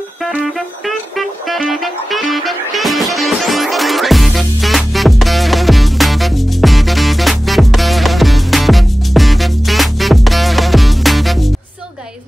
मी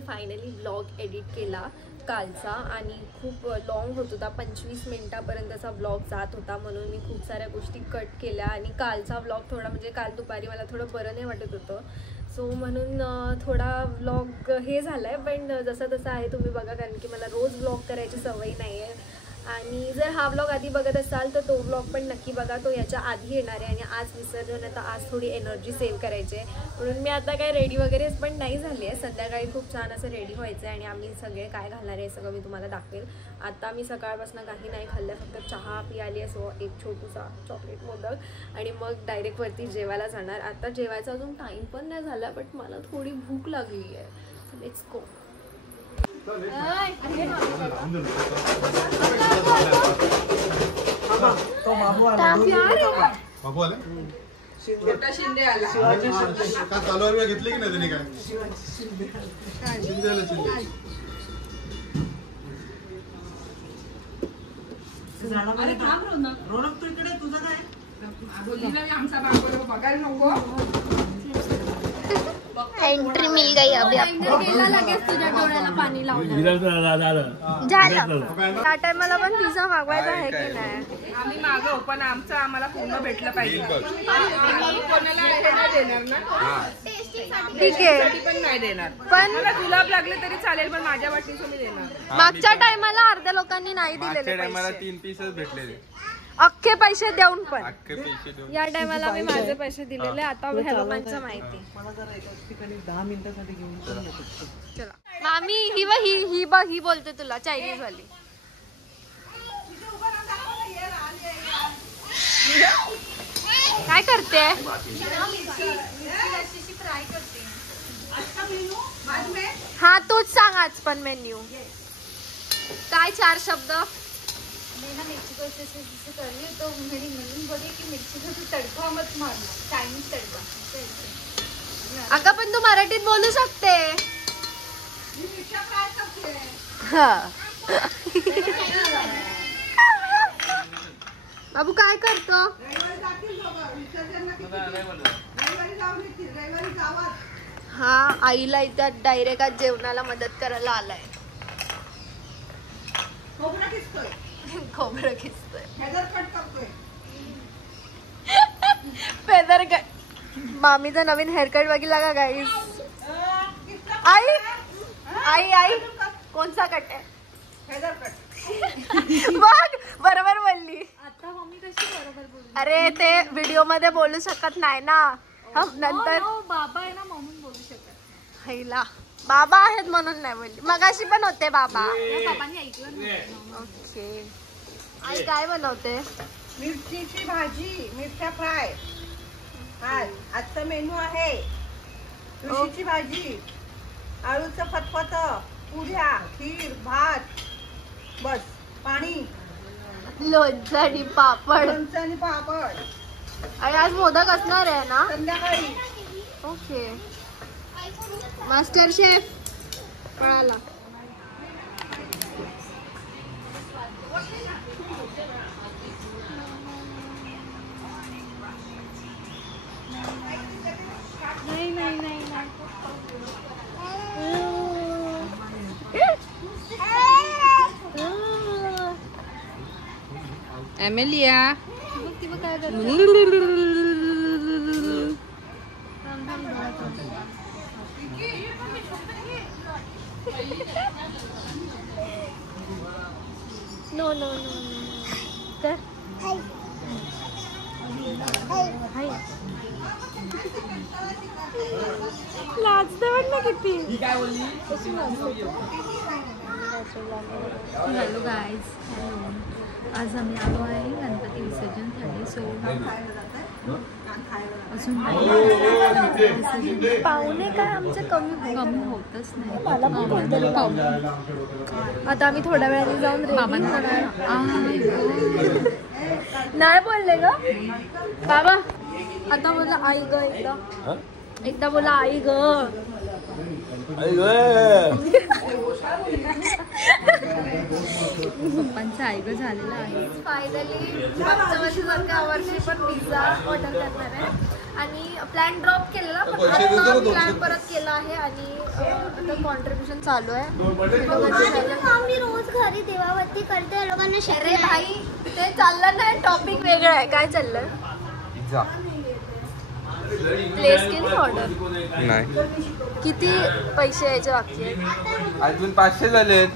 finally vlog edit केला कालचा आणि खूप लॉंग होत होता, 25 मिनिटापर्यंतचा व्लॉग जात होता, म्हणून मी खूप साऱ्या गोष्टी कट केल्या आणि कालचा व्लॉग थोडा म्हणजे काल दुपारी मला थोडं बरं नाही वाटत होतं, सो म्हणून थोडा व्लॉग हे झाला आहे. पण जसं तसं आहे तुम्ही बघा, कारण की मला रोज व्लॉग करायची सवय नाही आहे आणि जर हा व्लॉग आधी बघत असाल तर तो व्लॉग पण नक्की बघा, तो याच्या आधी येणार आहे. आणि आज विसर्जन आहे तर आज थोडी एनर्जी सेव्ह करायची आहे, म्हणून मी आता काय रेडी वगैरे पण नाही झाली आहे. संध्याकाळी खूप छान असं रेडी व्हायचं आहे आणि आम्ही सगळे काय घालणार आहे सगळं मी तुम्हाला दाखवेल. आता मी सकाळपासून काही नाही खाल्लं, फक्त चहा पियाली आहे, सो एक छोटूसा चॉकलेट मोदक आणि मग डायरेक्ट वरती जेवायला जाणार. आता जेवायचा अजून टाईम पण नाही झाला, बट मला थोडी भूक लागली आहे, सो लेट्स गो. छोटा शिंदे आला का चालू घेतली की नाही त्यांनी काय शिंदे रोनक तू इकडे तुझं काय आमचा बघायला नको. एंट्री मिल गई अभी आपको. गेला लगेच तुझ्या डोळ्याला पाणी लावलं झालं. त्या टायमाला पण पिझ्झा मागवायचा आहे की नाही? आम्ही मागवू पण आमचं आम्हाला पूर्ण भेटलं पाहिजे. कोणाला नाही देणार ना, ठीक आहे पण नाही देणार. पण मला जुलाब लागले तरी चालेल, पण माझ्या वाटीचं मी देणार. मागच्या टायमाला अर्ध्या लोकांनी नाही दिलेले मला 3 पीसच भेटलेले, अख्खे पैसे देऊन पण. अख्खे पैसे देऊन या टायमाला मी माझे पैसे दिलेले. आता ह्या लोकांचं माहिती. मला जरा एका ठिकाणी 10 मिनिटासाठी घेऊन चला मामी ही बघ, ही बोलते तुला चायनीज वाली. काय करते? हा तूच सांग आज पण मेन्यू काय 4 शब्द. मिर्ची को ऐसे कर रही तो मेरी मम्मी बोली कि मिर्ची को तू तड़का मत मारना, चाइनीज तड़का. अगं पण तू मराठीत बोलू शकते. बाबू काय करतो? हा आईला इथं डायरेक्ट आज जेवणाला मदत करायला आलाय. खोबरं खिसतोय, फेदर कट. मामीचा नवीन हेअरकट बघितला का गाईस? आई आई आई कोणचा कट आहे? Feather cut. बघ बरोबर बोलली. आता मम्मी कशी बरोबर बोलली? अरे ते व्हिडिओ मध्ये बोलू शकत नाही ना, नंतर बाबा आहे ना म्हणून बोलू शकत. हैला बाबा आहेत म्हणून नाही बोलली. मगाशी पण होते बाबा. बाबांनी ऐकलं ना. ओके. आई काय बनवते? मिरचीची भाजी, मिरच्या फ्राय. आजचा मेनू आहे मिरचीची भाजी, आळूचं फतफत, पुऱ्या, खीर, भात, बस पाणी, लोणचं आणि पापड. लोणचं आणि पापड. आणि आज मोदक असणार आहे ना संध्याकाळी? ओके. मास्टर शेफ कळाला. नाही नाही नाही एमेलिया काय करतो? नो नो नो कर. हाय लाजते पण ना किती. हॅलो गाईज, आज आम्ही आलो आहे गणपती विसर्जनसाठी. सो अजून पाहुणे काय आमचे कमी होतच नाही. मला पण कोणतरी पाहुणे. आता आम्ही थोड्या वेळाने जाऊन बाबांकडे नाही बोलले ग बाबा. आता बोला आई ग, एकदा बोला आई ग. पप्पांचं ऐक झालेलं आहे. फायनली मागच्या वर्षीसारख्या वर्षी पण पिझ्झा ऑर्डर करणार आहे आणि प्लॅन ड्रॉप केलेला पण प्लॅन परत केला आहे आणि आता कॉन्ट्रीब्युशन चालू आहे. मी रोज घरी देवावरती करते लोकांना. अरे भाई ते चाललं नाही, टॉपिक वेगळं आहे. काय चाललंय? प्लेस केली ऑर्डर? नाही, किती पैसे यायचे बाकी आहेत? अजून 500 झालेत.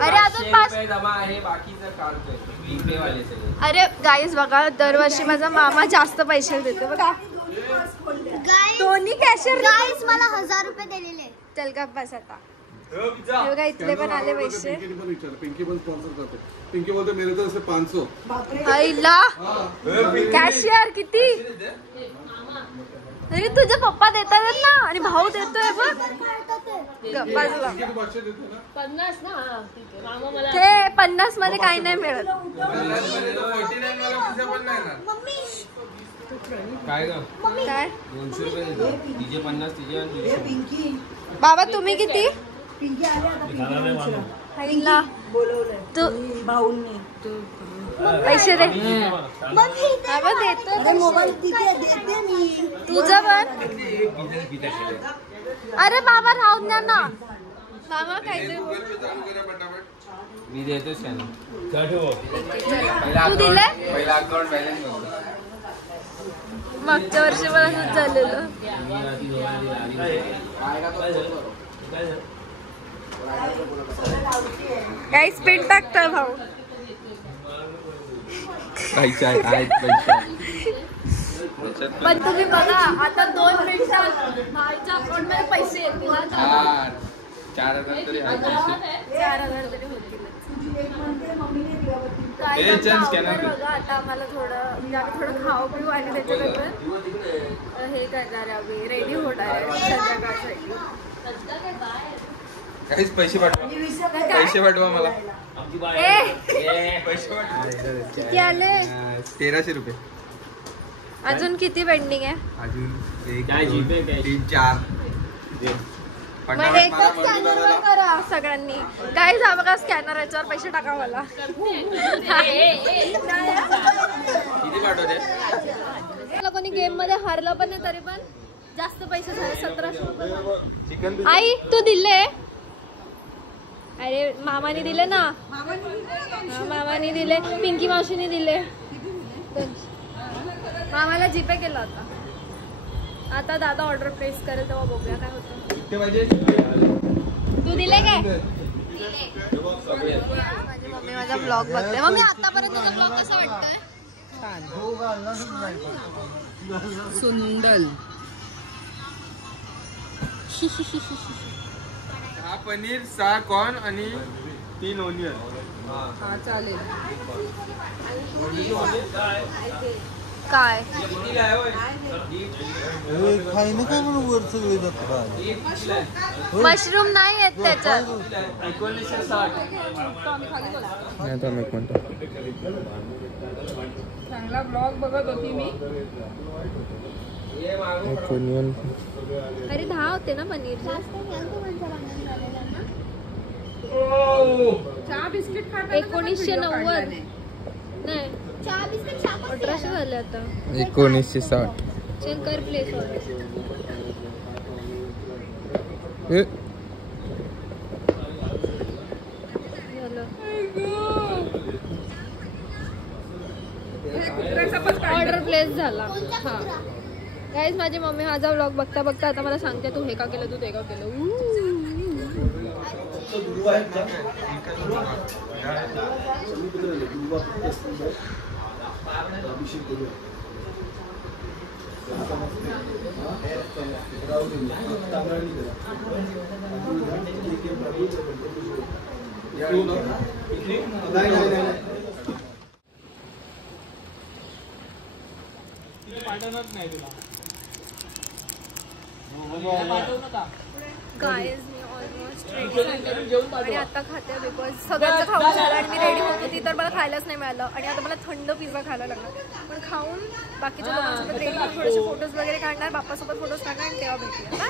अरे अजून 5 जमा आहे, बाकीचं काढतोय जीपे वाले सगळे. अरे गाईज बघा, दरवर्षी माझा मामा जास्त पैसे देतो बघा. दोन्ही कॅशियर गाईस मला 1000 रुपये दिलेले. चल का बस आता. हे बघा इथले पण आले पैसे. पिंकी पण स्पॉन्सर करते. पिंकी बोलते मेरे तो ऐसे 500. आईला कॅशियर किती? अरे तुझे पप्पा देतात ना आणि भाऊ देतोय बघ. बाजूला ते 50 मध्ये काही नाही मिळत. काय ग? काय 200 रुपये देतो. तिचे 50, तिचे 200. बाबा तुम्ही किती? आईला तू पैसे दे. बाबा देतो. तुझं पण. अरे बाबा राहून द्या ना. मामा काय ते मी देतोच त्यांना. तू दिले? पहिला अकाउंट बॅलन्स बघ. मागच्या वर्षी मला असंच झालेलं. काही स्पीड टाकतोय भाऊ. पैसे आहेत पैसे. पण तुम्ही बघा आता 2 मिनिटात माझ्या अकाउंट मध्ये पैसे येतील. 4,000 तरी आहेत पैसे. 4,000 तरी होतील. बघा आता आम्हाला थोडं म्हणजे आम्ही थोडं खाऊ पिऊ आणि त्याच्यानंतर हे करणार आहे. आम्ही रेडी होणार आहे संध्याकाळसाठी. काहीच पैसे पाठवा. पैसे पाठवा मला. पैसे पाठवा. किती आले? 1300 रुपये. अजून किती पेंडिंग आहे? अजून 1 2 3 4. मग एकच स्कॅनर करा सगळ्यांनी. काय जा बघा स्कॅनर याच्यावर पैसे टाका मला. किती पाठवते? कोणी गेम मध्ये हारलं पण नाही तरी पण जास्त पैसे झाले. 1700 रुपये. चिकन आई तू दिले? अरे मामाने दिले ना. मामाने दिले. पिंकी मावशीने दिले. मामाला जीपे केला होता. आता दादा ऑर्डर प्लेस करेल तेव्हा बघूया काय होतं. तू दिले काय? माझी मम्मी माझा ब्लॉग बघते. मम्मी आतापर्यंत तुझा ब्लॉग कसा वाटतोय? सुंदर. हा पनीर 6 कॉर्न आणि 3 ओनियन. हा चालेल. काय मशरूम नाही आहेत त्याच्यात. 1960. चांगला ब्लॉग बघत होती मी. अरे 10 होते ना पनीरचे. चहा बिस्किट खाता 1990 नाही 1800 झाले आता. 1960. चल कर प्लेस ऑर्डर. ऑर्डर प्लेस झाला. हा गाईज माझी मम्मी माझा व्लॉग बघता बघता आता मला सांगते तू हे का केलं तू ते का केलं. गाईज मी ऑलमोस्ट रेडी आणि आता खाते बिकॉज सगळ्यांचं खाऊन झालं आणि मी रेडी होत होती तर मला खायलाच नाही मिळालं आणि आता मला थंड पिझ्झा खायला लागला. पण खाऊन बाकीच्या लोकांसोबत रेडी होऊन थोडेसे फोटोज वगैरे काढणार, बाप्पासोबत फोटोज काढणार आणि तेव्हा भेटूया.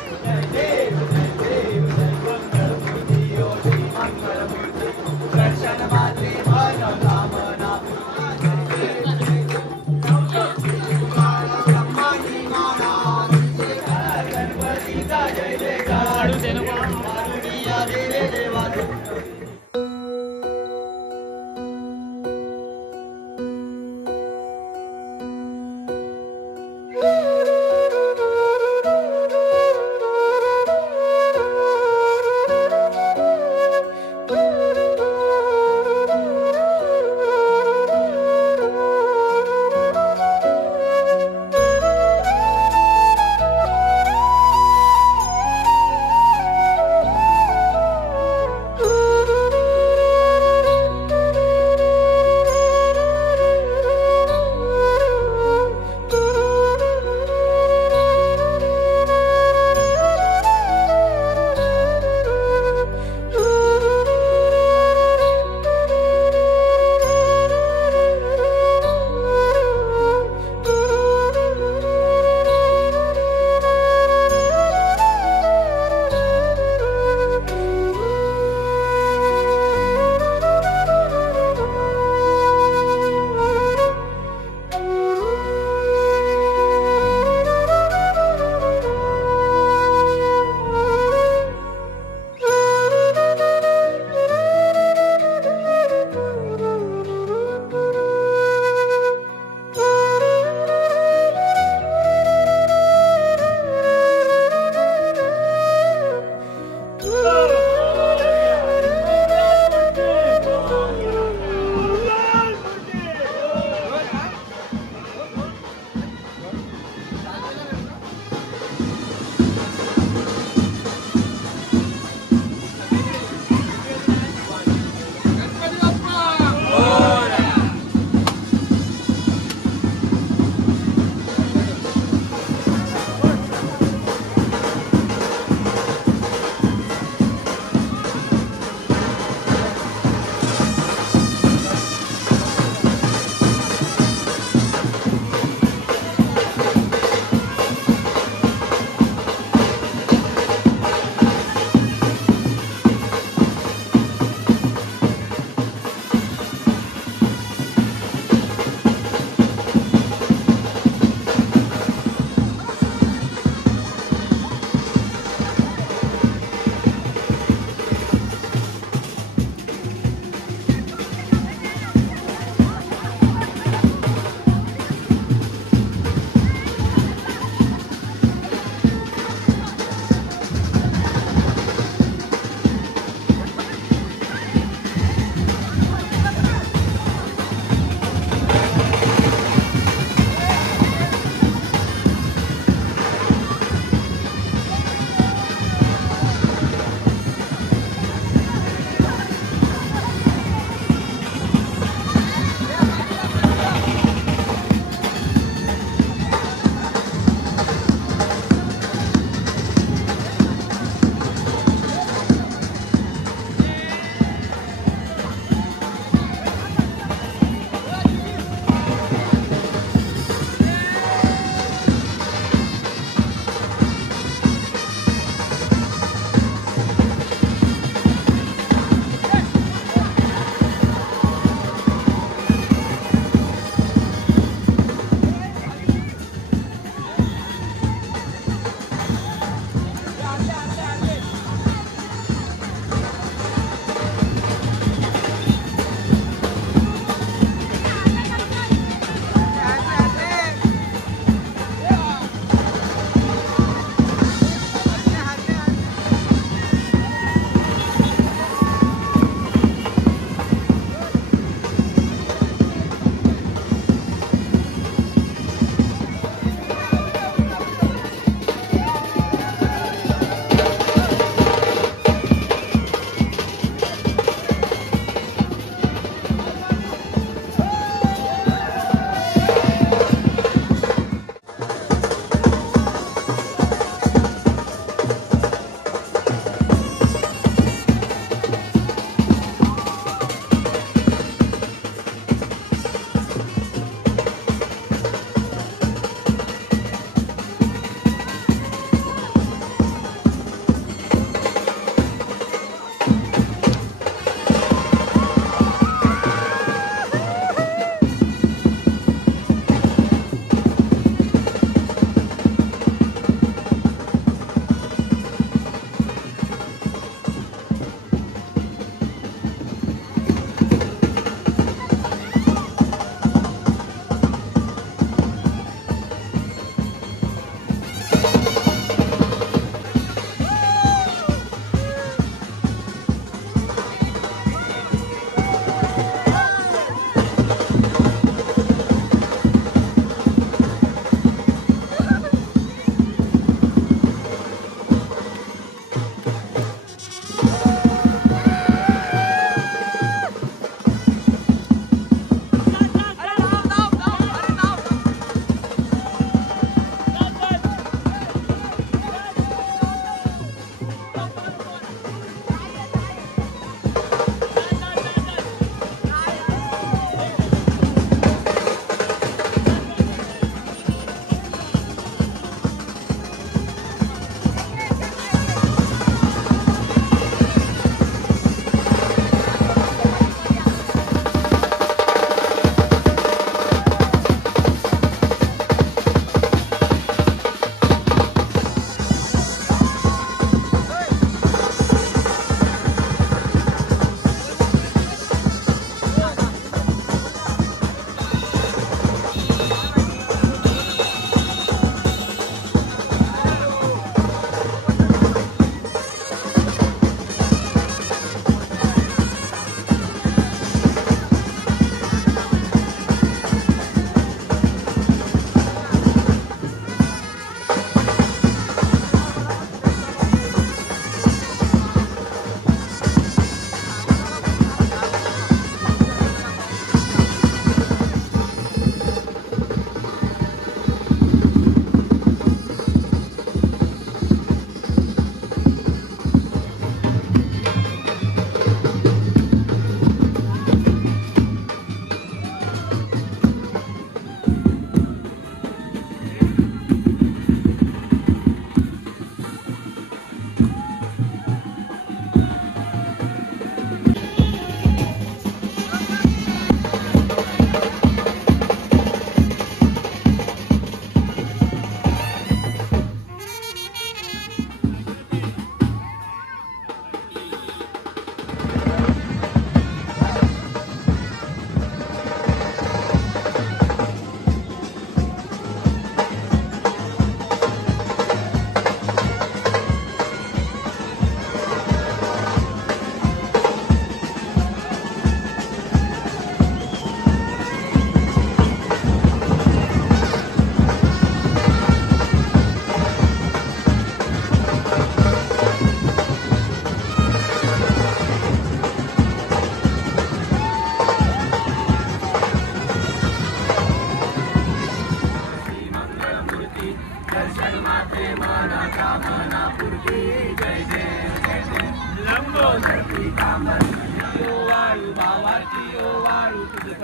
वाळू भावाची ओ वाळू तुझे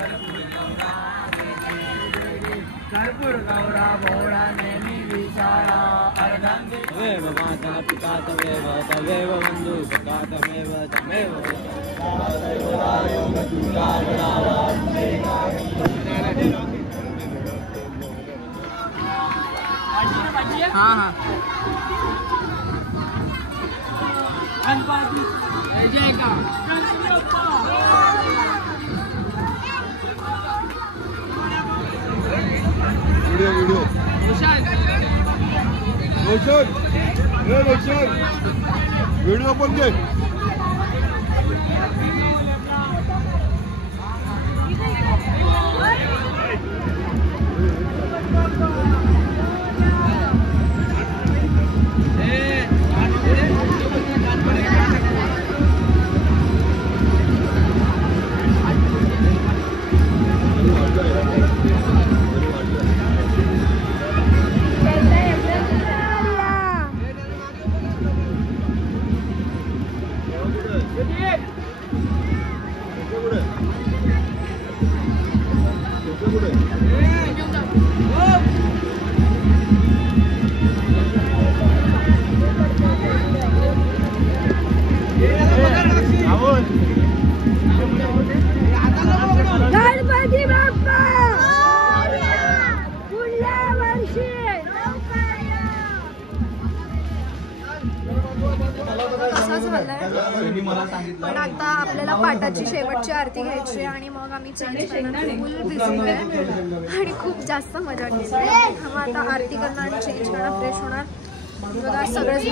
कर्पूर गौरा भोळा नेहमी विचारा अर्धांगी तमेव माता पिता तमेव तमेव बंधू सखा तमेव तमेव हाँ हाँ जय का वीडियो वीडियो रोशन वीडियो पण घे गणपती बाप्पा पुढल्या वर्षी कसा झालाय पण आता आपल्याला पाटाची शेवटची आरती घ्यायची आणि मग आम्ही चेंज करणार फुल बिझी आहे आणि खूप जास्त मजा केली आहे. मग आता आरती करणार आणि चेंज करणार फ्रेश होणार बघा सगळंच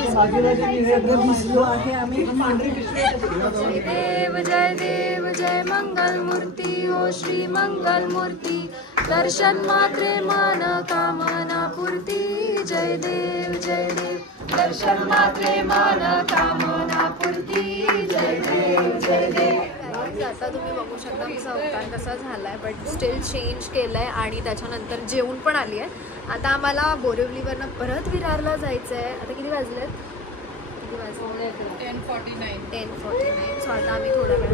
जय देव जय मंगल मूर्ती हो श्री मंगल मूर्ती दर्शन मात्रे मान कामना पूर्ती जय देव दर्शन मात्रे मान कामना पूर्ती जय देव. आता तुम्ही बघू शकता की अवतार कसा झालाय बट स्टील चेंज केलंय आणि त्याच्यानंतर जेवण पण आली आहे. आता आम्हाला बोरिवलीवरनं परत विरारला जायचं आहे. आता किती वाजले 10:49 सो आता आम्ही थोडा वेळ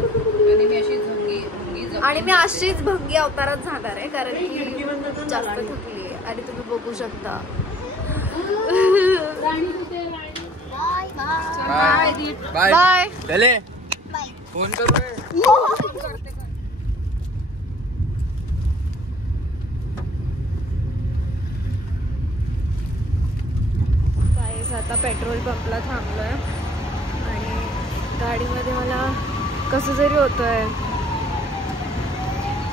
आणि मी अशीच भंगी अवतारात जाणार आहे कारण की जास्त थकली आहे आणि तुम्ही बघू शकता. बाय बाय चले फोन करू आता पेट्रोल पंपला थांबलोय आणि गाडीमध्ये मला कसं जरी होतंय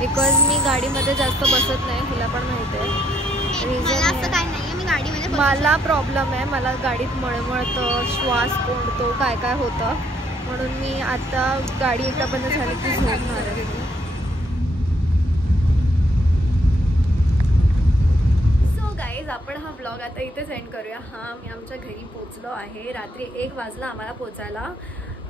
बिकॉज मी गाडीमध्ये जास्त बसत नाही. तुला पण माहिती आहे रिझन मला प्रॉब्लेम आहे. मला गाडीत मळमळतं श्वास कोंडतो काय काय होतं म्हणून मी आता गाडी एकदा बंद झाली की झोपणार आहे. आपण हा ब्लॉग आता इथेच एंड करूया. मी आमच्या घरी पोचलो आहे. रात्री 1 वाजला आम्हाला पोचायला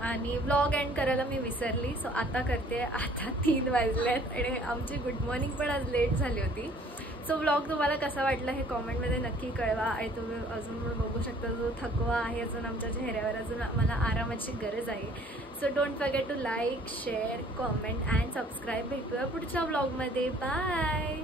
आणि ब्लॉग एंड करायला मी विसरली सो आता करते. आता 3 वाजलेत आणि आमची गुड मॉर्निंग पण आज लेट झाली होती. सो ब्लॉग तुम्हाला कसा वाटला हे कॉमेंटमध्ये नक्की कळवा आणि तुम्ही अजून पण बघू शकता जो थकवा आहे अजून आमच्या चेहऱ्यावर अजून मला आरामाची गरज आहे. So don't forget to like share comment and subscribe. भेटूया पुढच्या ब्लॉगमध्ये. बाय.